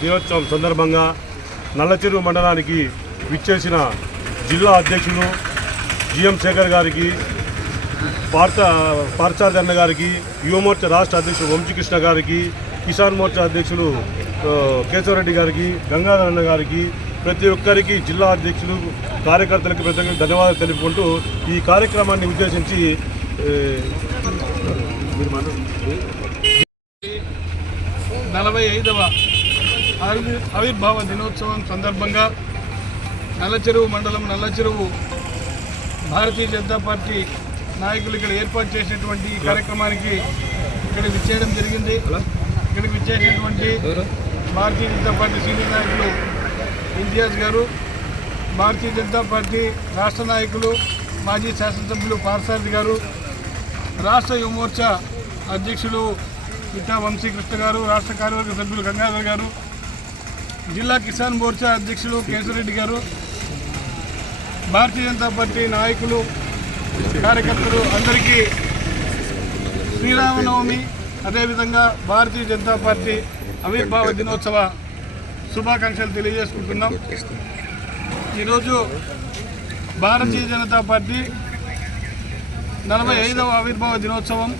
దినోత్సవం సందర్భంగా నల్లచెరువు మండలానికి విచ్చేసిన జిల్లా అధ్యక్షులు జిఎం శేఖర్ గారికి, పార్థసారథి అన్న గారికి, యువమోర్చా రాష్ట్ర అధ్యక్షులు వంశీకృష్ణ గారికి, కిసాన్ మోర్చా అధ్యక్షులు కేశవరెడ్డి గారికి, గంగాధర్ అన్న గారికి, ప్రతి ఒక్కరికి జిల్లా అధ్యక్షులు కార్యకర్తలకు ప్రత్యేకంగా ధన్యవాదాలు తెలుపుకుంటూ ఈ కార్యక్రమాన్ని ఉద్దేశించి 45వ ఆవిర్భావ దినోత్సవం సందర్భంగా నల్లచెరువు మండలం నల్లచెరువు భారతీయ జనతా పార్టీ నాయకులు ఇక్కడ ఏర్పాటు చేసినటువంటి ఈ కార్యక్రమానికి ఇక్కడ విచ్చేయడం జరిగింది. ఇక్కడికి విచ్చేసినటువంటి భారతీయ జనతా పార్టీ సీనియర్ నాయకులు ఇంతియాజ్ గారు, భారతీయ జనతా పార్టీ రాష్ట్ర నాయకులు మాజీ శాసనసభ్యులు పార్థసారథి గారు, రాష్ట్ర యువమోర్చా అధ్యక్షులు పిట్టా వంశీకృష్ణ గారు, రాష్ట్ర కార్యవర్గ సభ్యులు గంగాధర్ గారు, జిల్లా కిసాన్ మోర్చా అధ్యక్షులు కేశవరెడ్డి గారు, భారతీయ జనతా పార్టీ నాయకులు కార్యకర్తలు అందరికీ శ్రీరామనవమి అదేవిధంగా భారతీయ జనతా పార్టీ ఆవిర్భావ దినోత్సవ శుభాకాంక్షలు తెలియజేసుకుంటున్నాం. ఈరోజు భారతీయ జనతా పార్టీ 45వ ఆవిర్భావ దినోత్సవం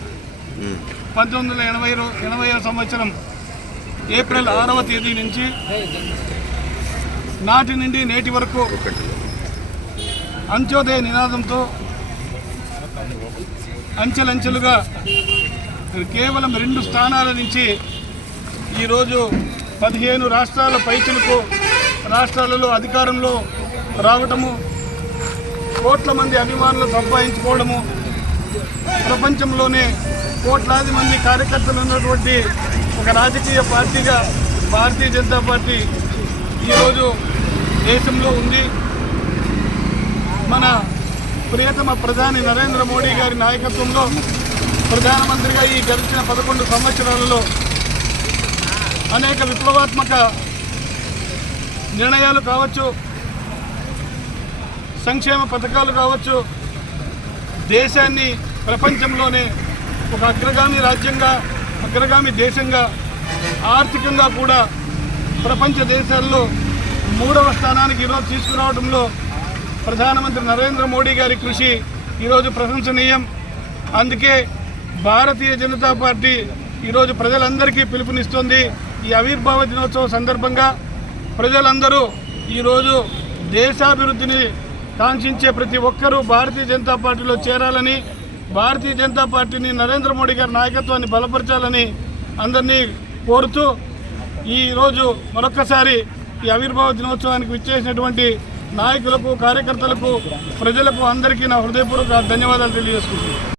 1980వ సంవత్సరం ఏప్రిల్ 6వ తేదీ నుంచి నాటి నుండి నేటి వరకు అంత్యోదయ నినాదంతో అంచెలంచెలుగా కేవలం 2 స్థానాల నుంచి ఈరోజు 15 రాష్ట్రాల పైచిలకు రాష్ట్రాలలో అధికారంలో రావటము, కోట్ల మంది అభిమానులు సంపాదించుకోవడము, ప్రపంచంలోనే కోట్లాది మంది కార్యకర్తలు ఉన్నటువంటి ఒక రాజకీయ పార్టీగా భారతీయ జనతా పార్టీ ఈరోజు దేశంలో ఉంది. మన ప్రియతమ ప్రధాని నరేంద్ర మోడీ గారి నాయకత్వంలో ప్రధానమంత్రిగా ఈ గడిచిన 11 సంవత్సరాలలో అనేక విప్లవాత్మక నిర్ణయాలు కావచ్చు, సంక్షేమ పథకాలు కావచ్చు, దేశాన్ని ప్రపంచంలోనే ఒక అగ్రగామి రాజ్యంగా, అగ్రగామి దేశంగా, ఆర్థికంగా కూడా ప్రపంచ దేశాల్లో 3వ స్థానానికి ఈరోజు తీసుకురావడంలో ప్రధానమంత్రి నరేంద్ర మోడీ గారి కృషి ఈరోజు ప్రశంసనీయం. అందుకే భారతీయ జనతా పార్టీ ఈరోజు ప్రజలందరికీ పిలుపునిస్తుంది. ఈ ఆవిర్భావ దినోత్సవం సందర్భంగా ప్రజలందరూ ఈరోజు దేశాభివృద్ధిని కాంక్షించే ప్రతి ఒక్కరూ భారతీయ జనతా పార్టీలో చేరాలని, భారతీయ జనతా పార్టీని నరేంద్ర మోడీ గారి నాయకత్వాన్ని బలపరచాలని అందరినీ కోరుతూ ఈరోజు మరొక్కసారి ఈ ఆవిర్భావ దినోత్సవానికి విచ్చేసినటువంటి నాయకులకు, కార్యకర్తలకు, ప్రజలకు అందరికీ నా హృదయపూర్వక ధన్యవాదాలు తెలియజేసుకుంటున్నాను.